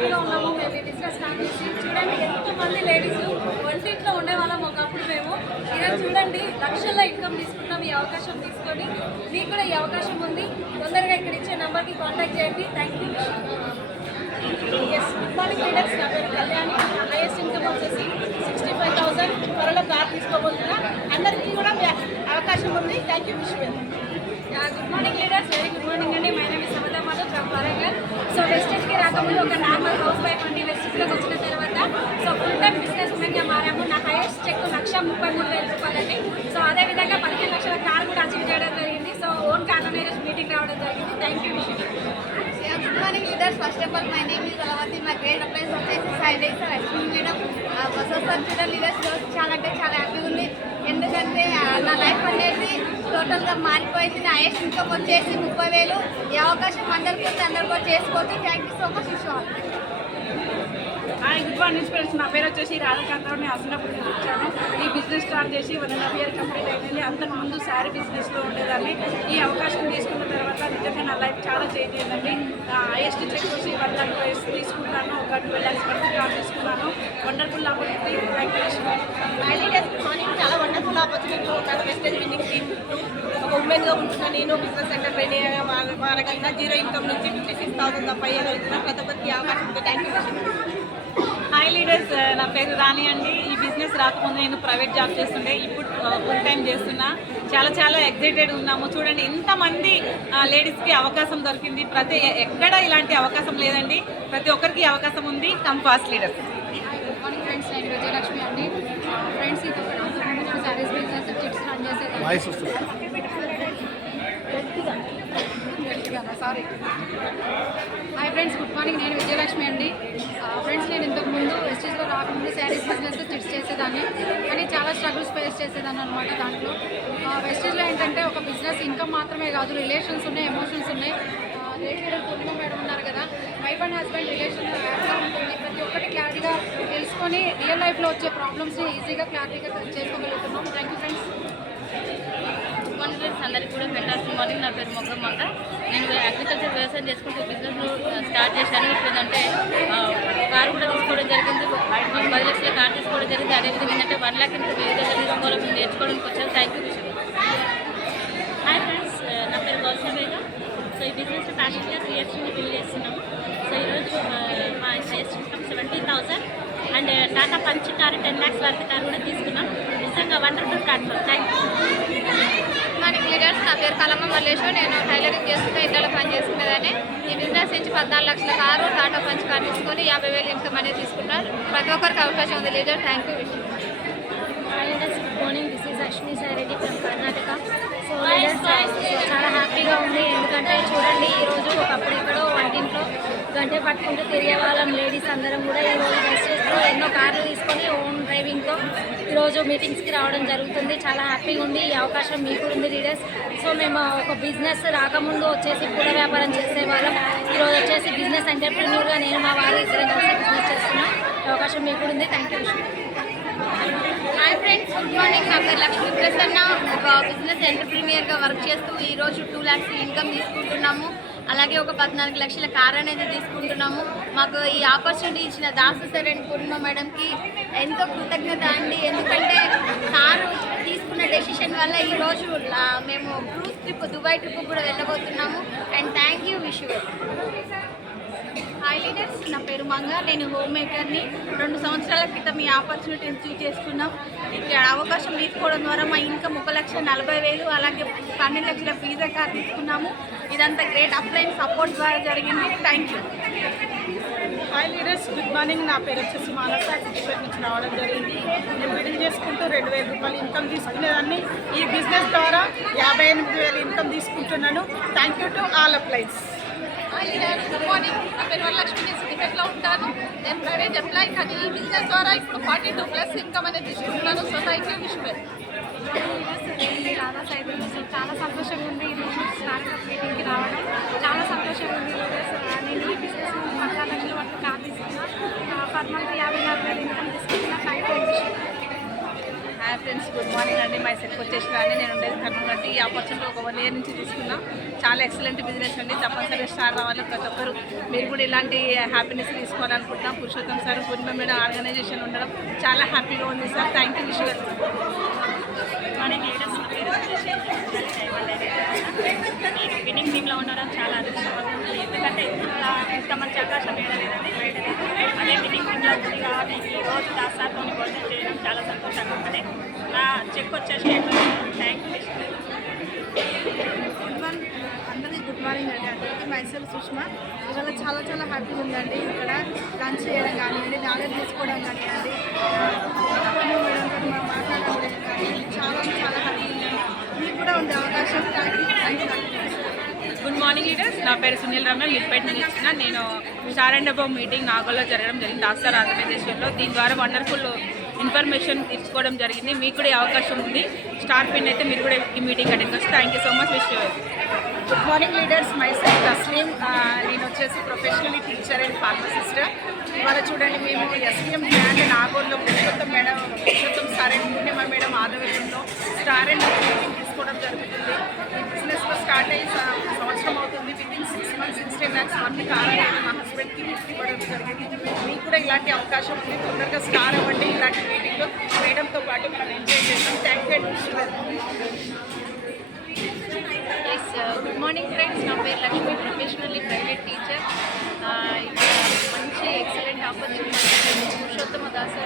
హ్యాపీగా ఉన్నాము. మేము ఈ బిజినెస్ స్టార్ట్ చేసి చూడండి ఎంతమంది లేడీస్ వంటింట్లో ఉండేవాళ్ళం ఒకప్పుడు మేము. ఈరోజు చూడండి లక్షల్లో ఇన్కమ్ తీసుకుంటాం ఈ అవకాశం తీసుకొని. మీకు కూడా ఈ అవకాశం ఉంది. తొందరగా ఇక్కడ ఇచ్చే నెంబర్కి కాంటాక్ట్ చేయండి. Thank you. Good morning leaders. నా పేరు కళ్యాణి. హైయెస్ట్ ఇన్కమ్ వచ్చేసి 65,000. త్వరలో కార్ తీసుకోబోతున్నా. అందరికీ కూడా అవకాశం ఉంది. Thank you Vishwa. Good morning leaders. Very good morning అండి. My name is Samatha Madhav from Warangal. So వెస్టేజ్కి రాకముందు ఒక నార్మల్ హౌస్ వైఫ్ అండి. వెస్టేజ్లోకి వచ్చిన తర్వాత సో ఫుల్ టైమ్ బిజినెస్ ఉమెన్గా మారాము. నా హైయెస్ట్ చెక్ 1,33,000 రూపాయలండి. సో అదేవిధంగా 15 లక్షల కార్ కూడా అచీవ్ చేయడం జరిగింది. సో ఓన్ కార్లోనే ఈరోజు మీటింగ్ రావడం జరిగింది. థ్యాంక్ యూ విషయం. Good morning leaders. First of all my name is Kalavati. మా గ్రేట్ ప్లేస్ వచ్చేసి సైడ్ అయితే లక్ష్మీ మేడం బస్ వస్తారు చూడండి లీడర్స్. చాలా అంటే చాలా హ్యాపీగా ఉంది. ఎందుకంటే నా లైఫ్ అనేది టోటల్గా మారిపోయింది. నా హైయెస్ట్ ఇన్కమ్ వచ్చేసి 30,000. ఈ అవకాశం అందరికీ ఉంది. అందరు కూడా చేసుకోవచ్చు. Thank you so much Vishwal. Hi, good morning friends. నా పేరు వచ్చేసి రాధాకాంతరావు. నేను అసనప్పుడు నుంచి వచ్చాను. ఈ బిజినెస్ స్టార్ట్ చేసి 1.5 year కంప్లీట్ అయింది. అంతకు ముందు శారీ బిజినెస్లో ఉండేదాన్ని. ఈ అవకాశం తీసుకున్న తర్వాత నిజంగా నా లైఫ్ చాలా చేంజ్ అయిందండి. హైయెస్ట్ చెక్ వచ్చి 1 lakh తీసుకున్నాను. ఒక 12 lakhs వరకు కార్ తీసుకున్నాను. Wonderful opportunity. Thank you. చాలా వండర్ఫుల్ ఆపర్చునిటీ ఉన్నాను. వెస్టేజ్ విన్నింగ్ టీమ్ ఒక ఉమెన్గా ఉంటున్నా. నేను బిజినెస్ ఎంటర్ప్రెన్యూర్గా మారగలిగిన. జీరో ఇన్కమ్ నుంచి 56,000 తప్ప అయ్యగలుగుతున్నా. ప్రతి ఒక్కరికి అవకాశం ఉంది. Thank you. Hi leaders. నా పేరు రాణి అండి. ఈ బిజినెస్ రాకముందు నేను ప్రైవేట్ జాబ్ చేస్తుండే. ఇప్పుడు ఫుల్ టైం చేస్తున్నా. చాలా ఎగ్జైటెడ్ ఉన్నాము. చూడండి ఎంతమంది లేడీస్కి అవకాశం దొరికింది. ఎక్కడ ఇలాంటి అవకాశం లేదండి. ప్రతి ఒక్కరికి అవకాశం ఉంది. Come fast leaders. Good morning friends. నేను విజయలక్ష్మి అండి. ఫ్రెండ్స్ ఇది నేను శారీస్ బిజినెస్ చిట్స్ రన్ చేసేదాన్ని. Sorry. Hi friends, good morning. నేను విజయలక్ష్మి అండి. ఫ్రెండ్స్ నేను ఇంతకుముందు వెస్టేజ్లో రాకముందు శారీస్ బిజినెస్ చిట్స్ చేసేదాన్ని. కానీ చాలా స్ట్రగుల్స్ ఫేస్ చేసేదాన్ని అనమాట. దాంట్లో వెస్టేజ్లో ఏంటంటే ఒక బిజినెస్ ఇన్కమ్ మాత్రమే కాదు, రిలేషన్స్ ఉన్నాయి, ఎమోషన్స్ ఉన్నాయి. రిలేటెడ్ కుటుంబం మేడం ఉన్నారు కదా, వైఫ్ అండ్ హస్బెండ్ రిలేషన్ యాడ్గా ఉంటుంది. ప్రతి ఒక్కటి క్లారిటీగా తెలుసుకొని రియల్ లైఫ్లో వచ్చే ప్రాబ్లమ్స్ని ఈజీగా క్లారిటీగా చేసుకోగలుగుతున్నాం. Thank you friends. ఫ్రెండ్స్ అందరికీ కూడా ఫెంటాస్టిక్ మార్నింగ్. నా పేరు మొగ్గమ్మ. నేను అగ్రికల్చర్ వ్యవసాయం చేసుకుంటూ బిజినెస్ స్టార్ట్ చేశాను. ఇప్పుడంటే కారు కూడా తీసుకోవడం జరిగింది. 10 లక్షల కార్ తీసుకోవడం జరిగింది. అదేవిధంగా ఏంటంటే 1 lakh ఇంకా వివిధ రూపాయలు నేర్చుకోవడానికి వచ్చాను. థ్యాంక్ యూ విషయం. హాయ్ ఫ్రెండ్స్, నా పేరు గౌసమేగా. సో ఈ బిజినెస్ ప్యాషన్గా 3 years నుండి బిల్డ్ చేస్తున్నాము. సో ఈరోజు మా highest income 70,000 and Tata punch car 10 lakhs వరకు కారు కూడా తీసుకున్నాం. నిజంగా wonderful platform. Thank you. Morning leaders. నా పేరు కలమ్మ మల్లేశ్వర్. నేను టైలరింగ్ చేసుకుంటూ ఇంట్లో పని చేసుకునేదాన్ని. ఈ బిజినెస్ నుంచి 14 లక్షల కారు టాటా పంచ్ కార్ తీసుకొని 50,000 ఇన్కమ్ అనేది తీసుకుంటారు. ప్రతి ఒక్కరికి అవకాశం ఉంది లీడర్. థ్యాంక్ యూ విషయం. Good morning. This is Ashwini Sareddy from Karnataka. So చాలా హ్యాపీగా ఉంది. ఎందుకంటే చూడండి ఈరోజు ఒకప్పుడు ఎక్కడో వంటింట్లో గంటే పట్టుకుంటూ తిరిగే వాళ్ళం లేడీస్ అందరం కూడా ఈరోజు వెస్టేజ్లో ఎన్నో కార్లు తీసుకొని ఓన్ డ్రైవింగ్తో ఈరోజు మీటింగ్స్కి రావడం జరుగుతుంది. చాలా హ్యాపీగా ఉంది. ఈ అవకాశం మీకు ఉంది లీడర్స్. సో మేము ఒక బిజినెస్ రాకముందు వచ్చేసి పూల వ్యాపారం చేసేవాళ్ళం. ఈరోజు వచ్చేసి బిజినెస్ ఎంటర్ప్రెన్యూర్గా నేను మా వారు ఇద్దరం కలిసి బిజినెస్ చేస్తున్నాం. ఈ అవకాశం మీకు ఉంది. Thank you. Hi friends, good morning. నా పేరు లక్ష్మీ ప్రసన్న. ఒక బిజినెస్ ఎంటర్ప్రీనియర్గా వర్క్ చేస్తూ ఈరోజు 2 lakhs ఇన్కమ్ తీసుకుంటున్నాము. అలాగే ఒక 14 లక్షల కార్ అనేది తీసుకుంటున్నాము. మాకు ఈ ఆపర్చునిటీ ఇచ్చిన దాసు సార్ అండ్ పూర్ణిమ మేడంకి ఎంతో కృతజ్ఞత అండి. ఎందుకంటే కారు తీసుకున్న డెసిషన్ వల్ల ఈరోజు మేము క్రూజ్ ట్రిప్ దుబాయ్ ట్రిప్ కూడా వెళ్ళబోతున్నాము. And thank you wish you. Hi leaders. నా పేరు మంగ. నేను హోమ్ మేకర్ని. 2 సంవత్సరాల క్రితం ఈ ఆపర్చునిటీని చూస్ చేసుకున్నాం. ఇక్కడ అవకాశం తీసుకోవడం ద్వారా మా ఇన్కమ్ 1,40,000, అలాగే 12 లక్షల ఫీజా కార్ తీసుకున్నాము. ఇదంతా గ్రేట్ అప్లైన్ సపోర్ట్ ద్వారా జరిగింది. Thank you. Hi leaders, good morning. నా పేరు వచ్చేసి మానస. సిద్దిపేట నుంచి రావడం జరిగింది. నేను బిల్డింగ్ చేసుకుంటూ 2,000 రూపాయలు ఇన్కమ్ తీసుకునేదాన్ని. ఈ బిజినెస్ ద్వారా 58,000 ఇన్కమ్ తీసుకుంటున్నాను. Thank you to all అప్లైన్స్. Good morning. నా పేరు వరలక్ష్మి. నేను సిద్దిపేటలో ఉంటాను. నేను ప్రైవేట్ ఎంప్లాయీ, కానీ ఈ బిజినెస్ ద్వారా ఇప్పుడు 42+ ఇన్కమ్ అనేది తీసుకుంటున్నాను. So thank you wish you. Radha side చాలా సంతోషంగా ఉంది. ఈరోజు స్టార్ట్అప్ మీటింగ్కి రావడం చాలా సంతోషంగా ఉంది. నేను ఈ బిజినెస్ 14 లక్షల వరకు కార్ తీసుకున్నా. పర్ మంత్ 54,000 ఇన్కమ్ తీసుకున్నా. Thank you. Hi friends, good morning అండి. మై సెల్ఫ్ వచ్చేసి రాని, నేను ఉండేది కర్నూలు అండి. ఈ ఆపర్చునిటీ ఒక 1 year నుంచి తీసుకున్నా. చాలా ఎక్సలెంట్ బిజినెస్ అండి. తప్పనిసరిగా స్టార్ రావాలి ప్రతి ఒక్కరు. మీరు కూడా ఇలాంటి హ్యాపీనెస్ తీసుకోవాలనుకుంటున్నాం. పురుషోత్తం సార్, పూర్ణిమ మేడం ఆర్గనైజేషన్ ఉండడం చాలా హ్యాపీగా ఉంది సార్. థ్యాంక్ యూ విష్ గారు. మార్నింగ్ లీడర్స్ నా పేరు వచ్చేసి నేను విన్నింగ్ టీంలో ఉండడం చాలా అదృష్టపడుతుంది. ఎందుకంటే ఇంత మంచి అవకాశం ఏడలేదండి అదే విన్నింగ్ టీంలో ఉంది కాబట్టి ఈరోజు దాసాతో భోజనం చేయడం చాలా సంతోషంగా ఉంది. నా చెక్ వచ్చేసి థ్యాంక్ యూ. అందరికీ గుడ్ మార్నింగ్ అండి. అందరికీ మైసెల్ఫ్ సుష్మా. ఇవాళ చాలా చాలా హ్యాపీగా ఉందండి. ఇక్కడ లంచ్ చేయడం కానివ్వండి, నాలెడ్జ్ తీసుకోవడం కానివ్వండి, మాట్లాడడం కానీ చాలా చాలా హ్యాపీగా ఉందండి. మీకు కూడా ఉంది అవకాశం. Thank you. Good morning leaders, నా పేరు సునీల్ రమ్య, మిల్పేట్ నుంచి వచ్చిన. నేను స్టార్ అండ్ అబౌవ్ మీటింగ్ నాగోల్లో జరగడం జరిగింది దాస్తార్ ఆర్గనైజేషన్లో. దీని ద్వారా వండర్ఫుల్ ఇన్ఫర్మేషన్ తీసుకోవడం జరిగింది. మీకు కూడా ఈ అవకాశం ఉంది. స్టార్ పిన్ అయితే మీరు కూడా ఈ మీటింగ్ అటెండ్ చేస్తారు. Thank you so much. Wish good morning leaders, myself Tasleem. నేను వచ్చేసి ప్రొఫెషనలీ టీచర్ అండ్ ఫార్మసిస్ట్. ఇవాళ చూడండి, మేము ఎస్పీఎం బ్రాండ్ నాగోల్లో Purushottam sir and Purnima madam ఆధ్వర్యంలో స్టార్ అండ్ మీటింగ్ తీసుకోవడం జరుగుతుంది. ఈ బిజినెస్లో స్టార్ట్ అయ్యి సంవత్సరం అవుతుంది. వితిన్ 6 months 60 lakhs మంది కారణం మా హస్బెండ్కి గిఫ్ట్ ఇవ్వడం జరిగింది. మీకు కూడా ఇలాంటి అవకాశం ఉంది. తొందరగా స్టార్ అవ్వండి. ఇలాంటి మీటింగ్లో మేడంతో పాటు మనం ఎంజాయ్ చేస్తాం. Thank you. Good morning friends, నా పేరు లక్ష్మి, ప్రొఫెషనల్లీ ప్రైవేట్ టీచర్. మంచి ఎక్సలెంట్ ఆపర్చునిటీ పురుషోత్తమ దాస్